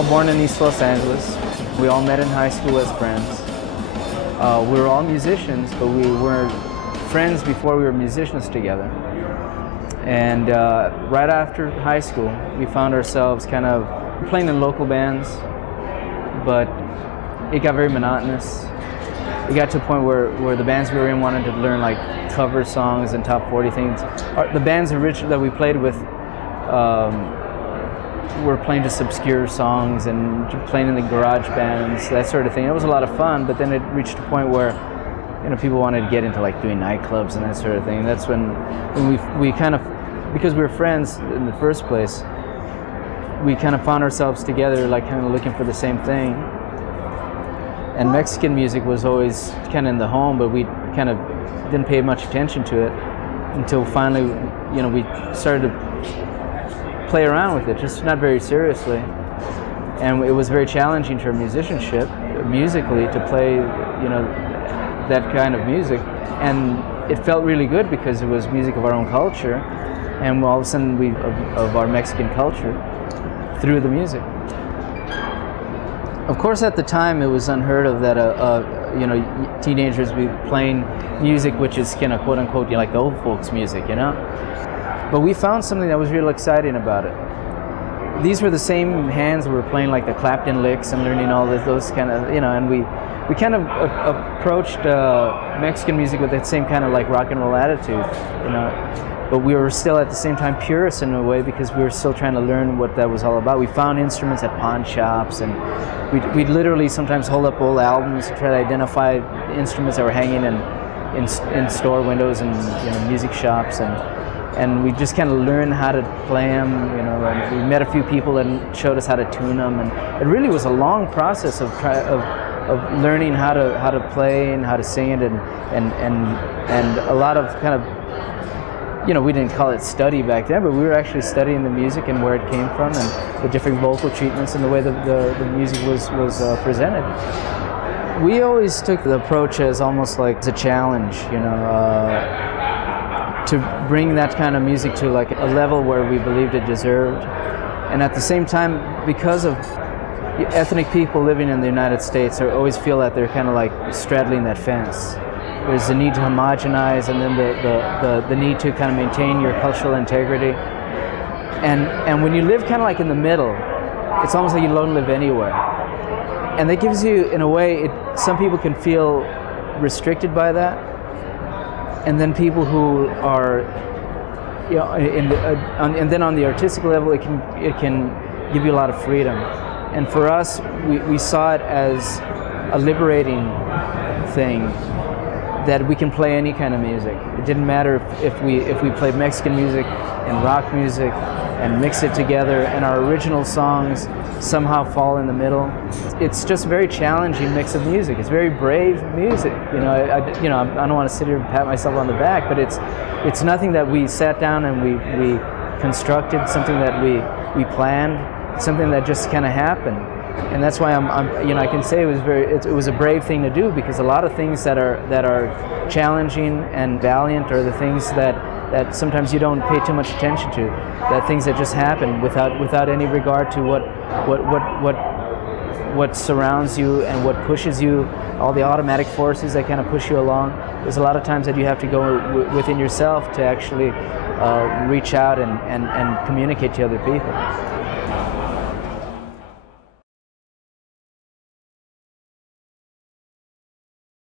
all born in East Los Angeles. We all met in high school as friends. We were all musicians, but we weren't friends before we were musicians together. And right after high school, we found ourselves kind of playing in local bands, but it got very monotonous. It got to a point where the bands we were in wanted to learn like cover songs and top 40 things. The bands that we played with were playing just obscure songs and playing in the garage bands, that sort of thing. It was a lot of fun, but then it reached a point where people wanted to get into like doing nightclubs and that sort of thing. And that's when we kind of, because we were friends in the first place, we kind of found ourselves together, like kind of looking for the same thing. And Mexican music was always kind of in the home, but we kind of didn't pay much attention to it until finally, we started to play around with it, just not very seriously. And it was very challenging to our musicianship, musically, to play, that kind of music. And it felt really good because it was music of our own culture, and all of a sudden of our Mexican culture through the music. Of course, at the time, it was unheard of that teenagers be playing music which is kind of quote unquote like the old folks music, But we found something that was real exciting about it. These were the same hands who were playing like the Clapton licks and learning all those kind of, and we kind of approached Mexican music with that same kind of like rock and roll attitude, But we were still at the same time purists in a way because we were still trying to learn what that was all about. We found instruments at pawn shops, and we'd literally sometimes hold up old albums to try to identify the instruments that were hanging in store windows and music shops, and we just kind of learned how to play them, and we met a few people that showed us how to tune them, and it really was a long process of learning how to play and how to sing it, and a lot of kind of, we didn't call it study back then, but we were actually studying the music and where it came from and the different vocal treatments and the way the music was presented. We always took the approach as almost like a challenge, to bring that kind of music to like a level where we believed it deserved. And at the same time, because of ethnic people living in the United States, I always feel that they're kind of like straddling that fence. There's the need to homogenize, and then the need to kind of maintain your cultural integrity. And when you live kind of like in the middle, it's almost like you don't live anywhere. And that gives you, in a way, some people can feel restricted by that. And then people who are, and then on the artistic level, it can give you a lot of freedom. And for us, we saw it as a liberating thing, that we can play any kind of music. It didn't matter if we played Mexican music and rock music and mix it together, and our original songs somehow fall in the middle. It's just a very challenging mix of music. It's very brave music. I don't want to sit here and pat myself on the back, but it's nothing that we sat down and we constructed, something that we planned, something that just kind of happened. And that's why I can say it was a brave thing to do, because a lot of things that are challenging and valiant are the things that sometimes you don't pay too much attention to, that things that just happen without any regard to what surrounds you and what pushes you, all the automatic forces that kind of push you along. There's a lot of times that you have to go within yourself to actually reach out and communicate to other people.